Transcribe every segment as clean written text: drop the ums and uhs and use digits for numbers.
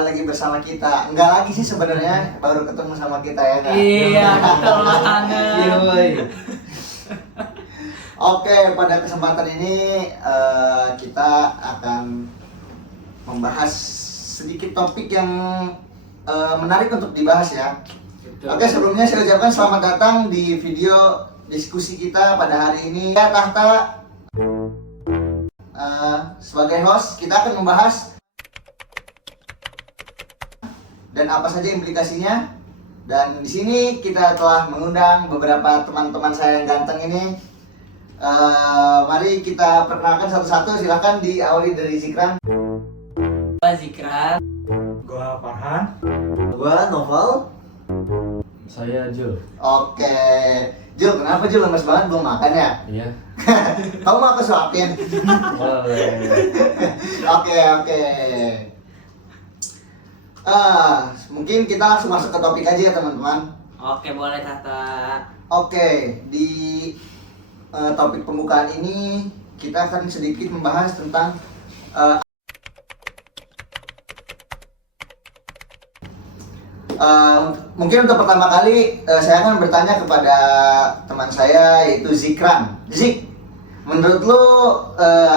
kembali lagi bersama kita. Enggak lagi sih sebenarnya, baru ketemu sama kita ya kan? Iya, betul banget. Iya, boy. Oke, pada kesempatan ini kita akan membahas sedikit topik yang menarik untuk dibahas ya. Betul. Oke, sebelumnya saya ucapkan selamat datang di video diskusi kita pada hari ini. Ya, Tahta sebagai host, kita akan membahas dan apa saja implikasinya. Dan di sini kita telah mengundang beberapa teman-teman saya yang ganteng ini. Mari kita perkenalkan satu-satu. Silakan diawali dari Zikran. Gua Zikran. Gua Farhan. Gua Novel. Saya Jul. Oke, Jul, kenapa Jul lemes banget belum makan ya? Iya. Kamu mau aku suapin? Boleh. Oke. Mungkin kita langsung masuk ke topik aja ya teman-teman. Oke, boleh Tata. Oke, di topik pembukaan ini kita akan sedikit membahas tentang mungkin untuk pertama kali saya akan bertanya kepada teman saya yaitu Zikran. Zik, menurut lu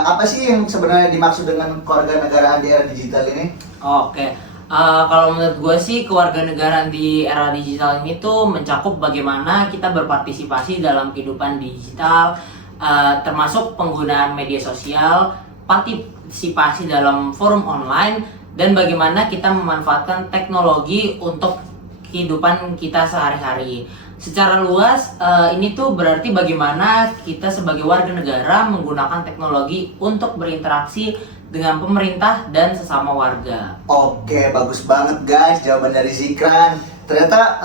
apa sih yang sebenarnya dimaksud dengan kewarganegaraan di era digital ini? Oke. Kalau menurut gue sih kewarganegaraan di era digital ini tuh mencakup bagaimana kita berpartisipasi dalam kehidupan digital, termasuk penggunaan media sosial, partisipasi dalam forum online, dan bagaimana kita memanfaatkan teknologi untuk kehidupan kita sehari-hari. Secara luas, ini tuh berarti bagaimana kita sebagai warga negara menggunakan teknologi untuk berinteraksi dengan pemerintah dan sesama warga. Oke, bagus banget guys jawaban dari Zikran. Ternyata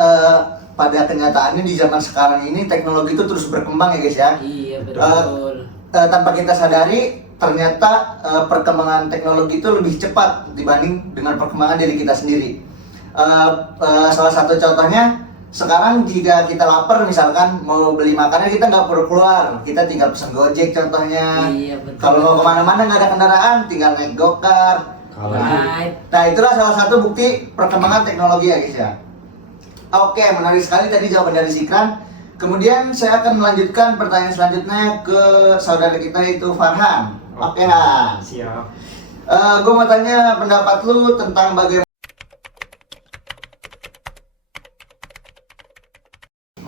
pada kenyataannya di zaman sekarang ini teknologi itu terus berkembang ya guys ya. Iya, betul. Tanpa kita sadari ternyata perkembangan teknologi itu lebih cepat dibanding dengan perkembangan diri kita sendiri. Salah satu contohnya, sekarang jika kita lapar misalkan mau beli makanan, kita nggak perlu keluar, kita tinggal pesan Gojek contohnya. Iya, betul. Kalau mau kemana-mana nggak ada kendaraan, tinggal naik gokar. Right. Nah, itulah salah satu bukti perkembangan teknologi ya guys ya. Oke, menarik sekali tadi jawaban dari Zikran. Kemudian saya akan melanjutkan pertanyaan selanjutnya ke saudara kita yaitu Farhan. Oke, Han. Siap. Gue mau tanya pendapat lu tentang bagaimana.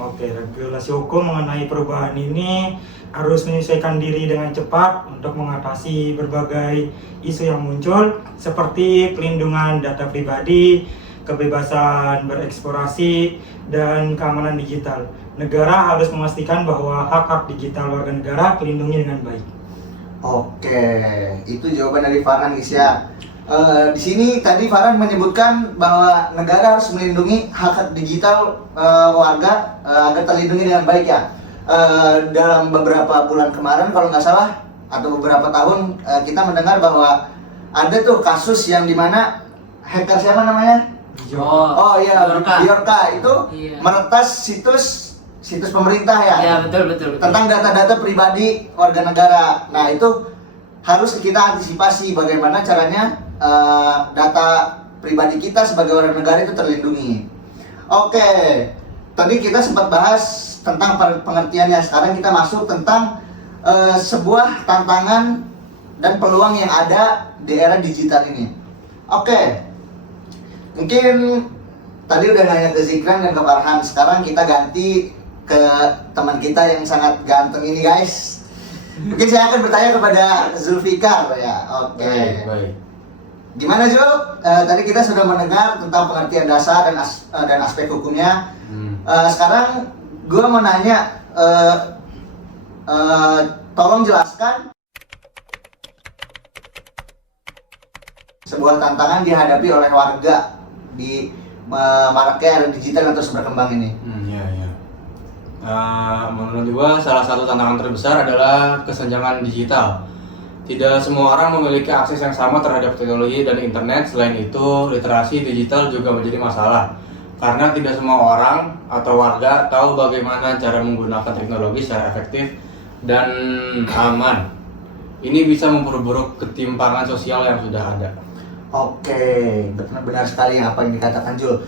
Oke, regulasi hukum mengenai perubahan ini harus menyesuaikan diri dengan cepat untuk mengatasi berbagai isu yang muncul seperti pelindungan data pribadi, kebebasan bereksplorasi, dan keamanan digital. Negara harus memastikan bahwa hak-hak digital warga negara terlindungi dengan baik. Oke, itu jawaban dari Farhan guys ya. Di sini tadi Farhan menyebutkan bahwa negara harus melindungi hak-hak digital warga agar terlindungi dengan baik ya. Dalam beberapa bulan kemarin kalau nggak salah atau beberapa tahun kita mendengar bahwa ada tuh kasus yang dimana hacker siapa namanya? Oh iya, Bjorka itu Iya. meretas situs pemerintah ya. Iya, betul. Tentang data-data pribadi warga negara. Nah itu harus kita antisipasi bagaimana caranya data pribadi kita sebagai warga negara itu terlindungi. Oke, tadi kita sempat bahas tentang pengertiannya. Sekarang kita masuk tentang sebuah tantangan dan peluang yang ada di era digital ini. Oke, mungkin tadi udah nanya ke Zikran dan ke Farhan. Sekarang kita ganti ke teman kita yang sangat ganteng ini guys. Mungkin saya akan bertanya kepada Zulfikar ya. Oke. Baik. Gimana Zul? Tadi kita sudah mendengar tentang pengertian dasar dan aspek hukumnya. Sekarang gue mau nanya, tolong jelaskan sebuah tantangan dihadapi oleh warga di maraknya era digital yang terus berkembang ini. Iya. Menurut gua salah satu tantangan terbesar adalah kesenjangan digital. Tidak semua orang memiliki akses yang sama terhadap teknologi dan internet. Selain itu, literasi digital juga menjadi masalah karena tidak semua orang atau warga tahu bagaimana cara menggunakan teknologi secara efektif dan aman. Ini bisa memperburuk ketimpangan sosial yang sudah ada. Oke, benar sekali apa yang dikatakan Jul.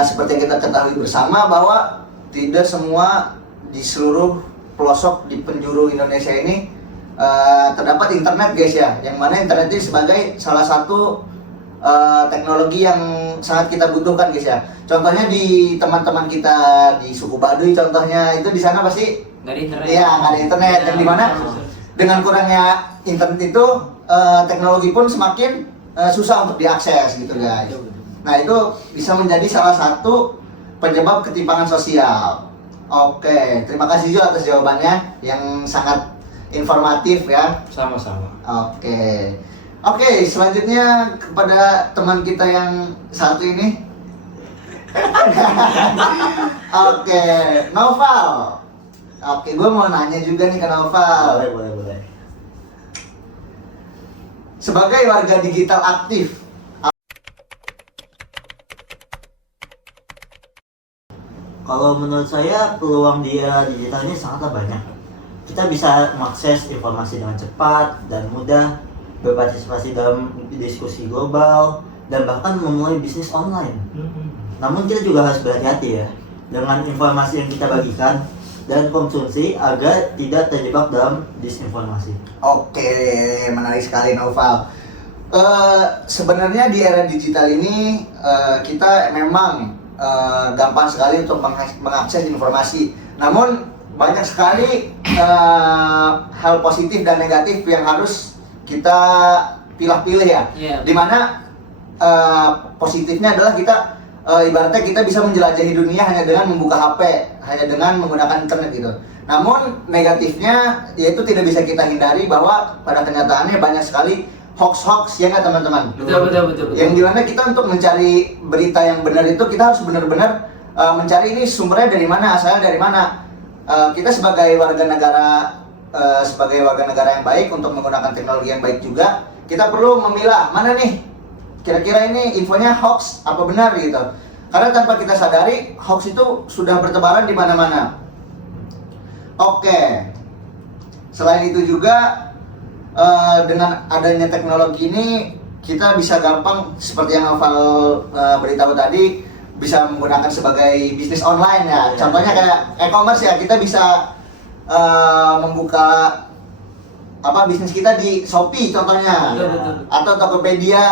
Seperti yang kita ketahui bersama bahwa tidak semua di seluruh pelosok di penjuru Indonesia ini terdapat internet guys ya. Yang mana internet itu sebagai salah satu teknologi yang sangat kita butuhkan guys ya. Contohnya di teman-teman kita di suku Baduy contohnya itu di sana pasti Nggak ada internet. iya nggak ada internet. Yang dimana dengan kurangnya internet itu teknologi pun semakin susah untuk diakses gitu guys. Nah itu bisa menjadi salah satu penyebab ketimpangan sosial. Oke, terima kasih juga atas jawabannya yang sangat informatif ya. Sama-sama. Oke, selanjutnya kepada teman kita yang satu ini. Oke, Noval. Oke, gue mau nanya juga nih ke Noval. Boleh. Sebagai warga digital aktif, Kalau menurut saya peluang dia digital ini sangatlah banyak. Kita bisa mengakses informasi dengan cepat dan mudah, berpartisipasi dalam diskusi global, dan bahkan memulai bisnis online. Namun kita juga harus berhati-hati ya dengan informasi yang kita bagikan dan konsumsi agar tidak terjebak dalam disinformasi. Oke, menarik sekali Noval. Sebenarnya di era digital ini kita memang gampang sekali untuk mengakses informasi. Namun banyak sekali hal positif dan negatif yang harus kita pilih-pilih ya. Iya. Dimana positifnya adalah kita ibaratnya kita bisa menjelajahi dunia hanya dengan membuka HP, hanya dengan menggunakan internet gitu. Namun negatifnya yaitu tidak bisa kita hindari bahwa pada kenyataannya banyak sekali hoax ya nggak teman-teman? Betul. Yang dimana kita untuk mencari berita yang benar itu kita harus benar-benar mencari ini sumbernya dari mana, asalnya dari mana. Kita sebagai warga negara yang baik untuk menggunakan teknologi yang baik juga, kita perlu memilah mana nih kira-kira ini infonya hoax apa benar gitu. Karena tanpa kita sadari hoax itu sudah bertebaran di mana-mana. Oke. Selain itu juga dengan adanya teknologi ini kita bisa gampang seperti yang Noval beritahu tadi bisa menggunakan sebagai bisnis online ya. Contohnya kayak e-commerce ya, kita bisa membuka bisnis kita di Shopee contohnya. Betul. Atau Tokopedia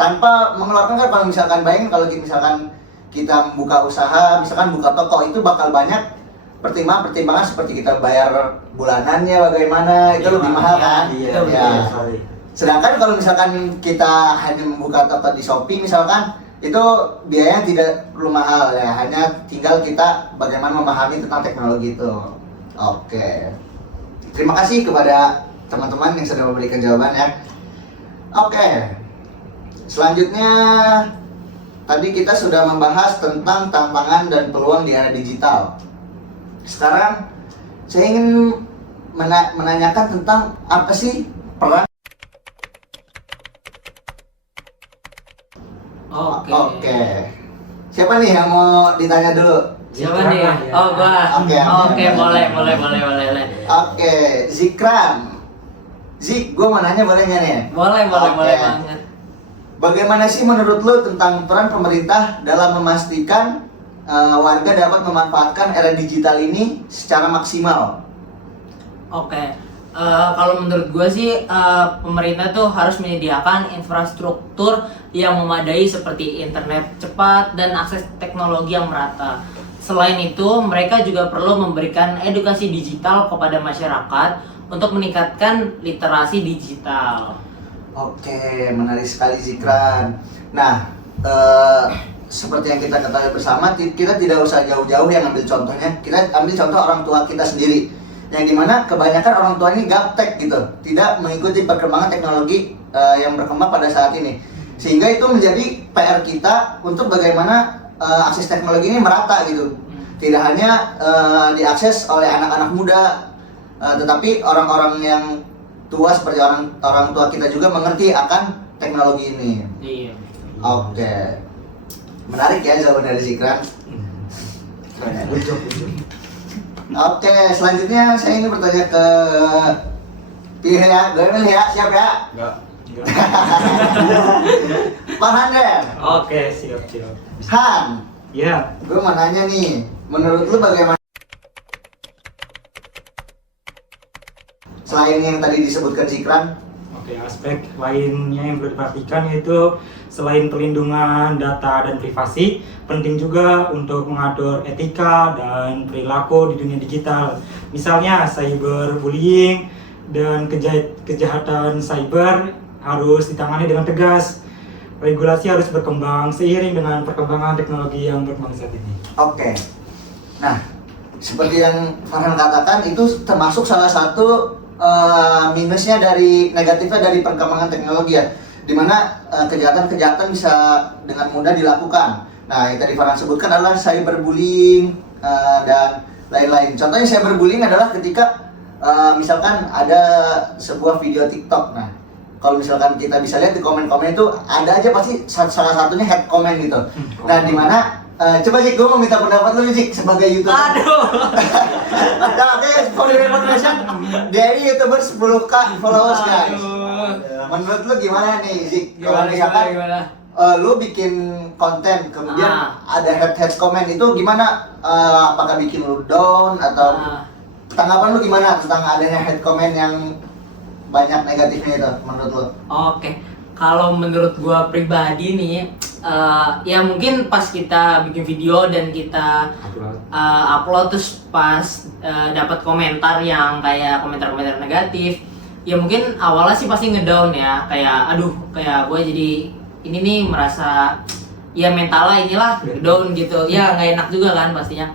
tanpa mengeluarkan kan kalau misalkan bayangin kalau misalkan kita membuka usaha, misalkan buka toko itu bakal banyak pertimbangan seperti kita bayar bulanannya bagaimana, itu lebih mahal kan? Iya, Ya. sekali. Sedangkan kalau misalkan kita hanya membuka toko di Shopee misalkan, itu biayanya tidak perlu mahal ya, hanya tinggal kita bagaimana memahami tentang teknologi itu. Oke. Terima kasih kepada teman-teman yang sudah memberikan jawaban ya. Oke. Selanjutnya tadi kita sudah membahas tentang tantangan dan peluang di era digital. Sekarang saya ingin menanyakan tentang apa sih peran. Oke. Siapa nih yang mau ditanya dulu? Siapa nih? Oh, gua. Oke. Boleh. Oke, Zikran. Zik, gue mau nanya boleh nggak nih? Boleh Oke. banget. Bagaimana sih menurut lo tentang peran pemerintah dalam memastikan warga dapat memanfaatkan era digital ini secara maksimal? Oke, kalau menurut gue sih pemerintah tuh harus menyediakan infrastruktur yang memadai seperti internet cepat dan akses teknologi yang merata. Selain itu, mereka juga perlu memberikan edukasi digital kepada masyarakat untuk meningkatkan literasi digital. Oke, menarik sekali Zikran. Nah, seperti yang kita ketahui bersama, kita tidak usah jauh-jauh yang ambil contohnya. Kita ambil contoh orang tua kita sendiri, yang dimana kebanyakan orang tua ini gaptek gitu, tidak mengikuti perkembangan teknologi yang berkembang pada saat ini. Sehingga itu menjadi PR kita untuk bagaimana akses teknologi ini merata gitu. Tidak hanya diakses oleh anak-anak muda, tetapi orang-orang yang tua seperti orang tua kita juga mengerti akan teknologi ini. Iya. Oke. Menarik ya jawaban dari Zikran. Oke, selanjutnya saya ingin bertanya ke pilih ya, gue milih ya, siap ya? Enggak. Iya. Pak Hander, Oke, siap. Han, Ya, gue mau nanya nih, menurut lu bagaimana? Selain yang tadi disebutkan Zikran, oke, aspek lainnya yang perlu diperhatikan yaitu selain perlindungan data dan privasi, penting juga untuk mengatur etika dan perilaku di dunia digital. Misalnya cyberbullying dan kejahatan cyber harus ditangani dengan tegas. Regulasi harus berkembang seiring dengan perkembangan teknologi yang berkembang saat ini. oke. Nah, seperti yang Farhan katakan, itu termasuk salah satu minusnya dari negatifnya dari perkembangan teknologi ya, dimana kejahatan-kejahatan bisa dengan mudah dilakukan. Nah, yang tadi Farhan sebutkan adalah cyberbullying dan lain-lain. Contohnya cyberbullying adalah ketika misalkan ada sebuah video TikTok. Nah, kalau misalkan kita bisa lihat di komen-komen itu ada aja pasti salah satunya head comment gitu. Nah, dimana coba Zik, gue mau minta pendapat lu Zik sebagai YouTuber. Aduh. Nah, oke, for your information, dia ini YouTuber 10k followers guys. Menurut lu gimana nih Zik? Kalau misalkan lu bikin konten kemudian ada head comment itu gimana? Apakah bikin lu down atau tanggapan lu gimana tentang adanya head comment yang banyak negatifnya itu menurut lu? Oke, kalau menurut gua pribadi nih, ya mungkin pas kita bikin video dan kita upload terus pas dapat komentar yang kayak komentar-komentar negatif, ya mungkin awalnya sih pasti ngedown ya, kayak aduh, kayak gue jadi ini nih merasa ya mentalnya inilah down gitu, ya nggak enak juga kan pastinya.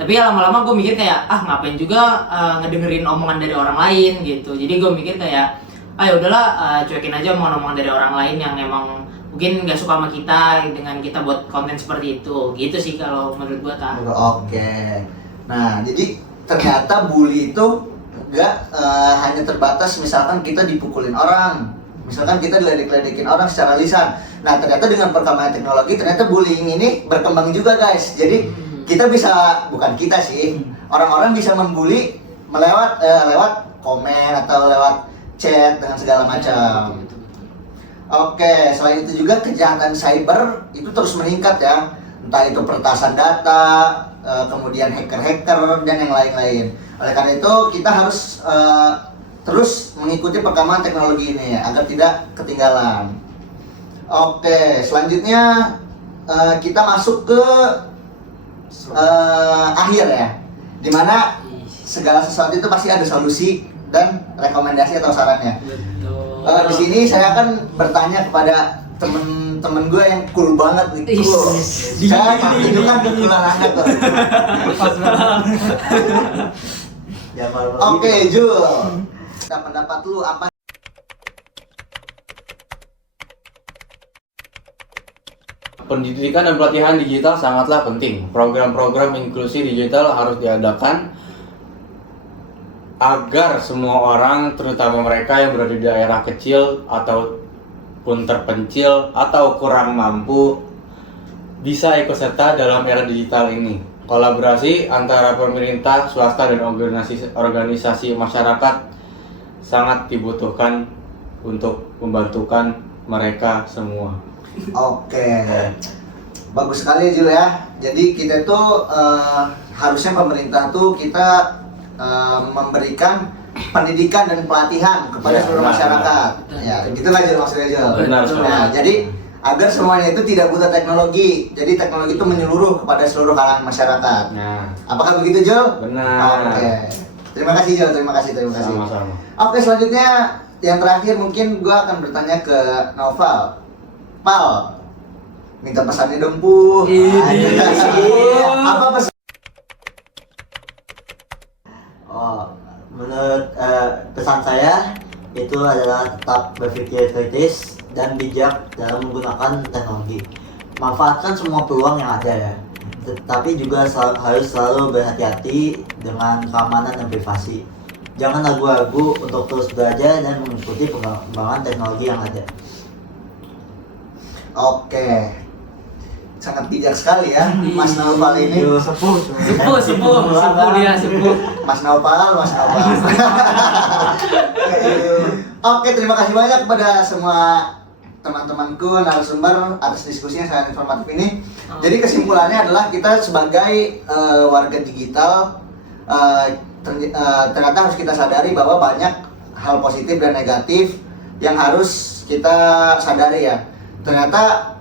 Tapi ya lama-lama gue mikir kayak ngapain juga ngedengerin omongan dari orang lain gitu. Jadi gue mikir kayak ya udahlah, cuekin aja omongan-omongan dari orang lain yang emang mungkin nggak suka sama kita dengan kita buat konten seperti itu. Gitu sih kalau menurut gue tak. Oke. Nah, jadi ternyata bully itu nggak hanya terbatas misalkan kita dipukulin orang, misalkan kita diledek-ledekin orang secara lisan. Nah, ternyata dengan perkembangan teknologi ternyata bullying ini berkembang juga guys. Jadi kita bisa, bukan kita sih, orang-orang bisa membuli lewat komen atau lewat chat dengan segala macam. Oke, selain itu juga kejahatan cyber itu terus meningkat ya, entah itu peretasan data, kemudian hacker-hacker dan yang lain-lain. Oleh karena itu kita harus terus mengikuti perkembangan teknologi ini ya, agar tidak ketinggalan. Oke, selanjutnya kita masuk ke akhir ya, dimana segala sesuatu itu pasti ada solusi dan rekomendasi atau sarannya. Di sini saya akan bertanya kepada temen-temen gue yang cool banget nih. Cool. Saya menunjukkan kekularannya tuh. Oke, Jul. Pendapat lu apa? Pendidikan dan pelatihan digital sangatlah penting. Program-program inklusi digital harus diadakan agar semua orang, terutama mereka yang berada di daerah kecil ataupun terpencil atau kurang mampu, bisa ikut serta dalam era digital ini. Kolaborasi antara pemerintah, swasta, dan organisasi masyarakat sangat dibutuhkan untuk membantukan mereka semua. Oke, bagus sekali Jul ya. Jadi kita tuh harusnya pemerintah tuh kita memberikan pendidikan dan pelatihan kepada seluruh masyarakat. Ya, gitulah Jul maksudnya Jul. Benar. Nah, jadi agar semuanya itu tidak buta teknologi. Jadi teknologi itu menyeluruh kepada seluruh kalangan masyarakat. Nah, Apakah begitu Jul? benar. Oke. Terima kasih Jul, terima kasih. Sama-sama. Oke, selanjutnya yang terakhir mungkin gua akan bertanya ke Noval. Pal, minta pesannya dong Bu. Apa pesan? Menurut pesan saya itu adalah tetap berpikir kritis dan bijak dalam menggunakan teknologi. Manfaatkan semua peluang yang ada ya, tetapi juga harus selalu berhati-hati dengan keamanan dan privasi. Jangan ragu-ragu untuk terus belajar dan mengikuti perkembangan teknologi yang ada. Oke, sangat bijak sekali ya Mas Naufal ini. Sepuh Sepuh dia, sepuh. Mas Naufal. Oke, terima kasih banyak kepada semua teman-temanku narasumber atas diskusi yang sangat informatif ini. Jadi kesimpulannya adalah kita sebagai warga digital ternyata harus kita sadari bahwa banyak hal positif dan negatif yang harus kita sadari ya. Ternyata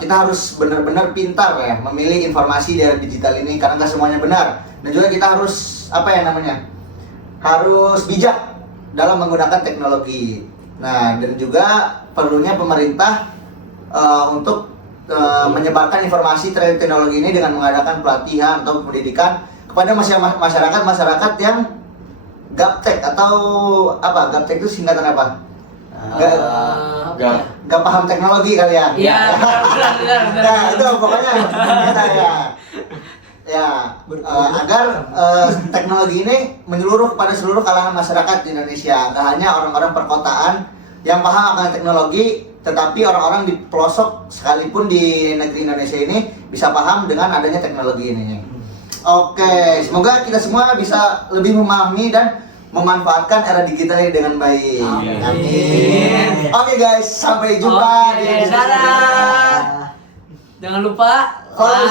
kita harus benar-benar pintar ya memilih informasi dari digital ini karena nggak semuanya benar. Dan juga kita harus harus bijak dalam menggunakan teknologi. Nah, dan juga perlunya pemerintah untuk menyebarkan informasi terkait teknologi ini dengan mengadakan pelatihan atau pendidikan kepada masyarakat yang gaptek atau apa? Gaptek itu singkatan apa? Gak paham teknologi kali ya? Iya, benar. Nah, itu pokoknya kita agar teknologi ini menyeluruh kepada seluruh kalangan masyarakat di Indonesia. Gak hanya orang-orang perkotaan yang paham akan teknologi, tetapi orang-orang di pelosok sekalipun di negeri Indonesia ini bisa paham dengan adanya teknologi ini. Oke, semoga kita semua bisa lebih memahami dan memanfaatkan era digital ini dengan baik. Amin. Oke guys, sampai jumpa di episode dadah. selanjutnya. Jangan lupa Follow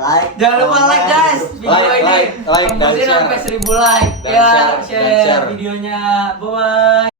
Like. Jangan lupa like guys video ini. like, dan Tembusin share. sampai 1000 like. Dan Ya, share. share videonya. Bye.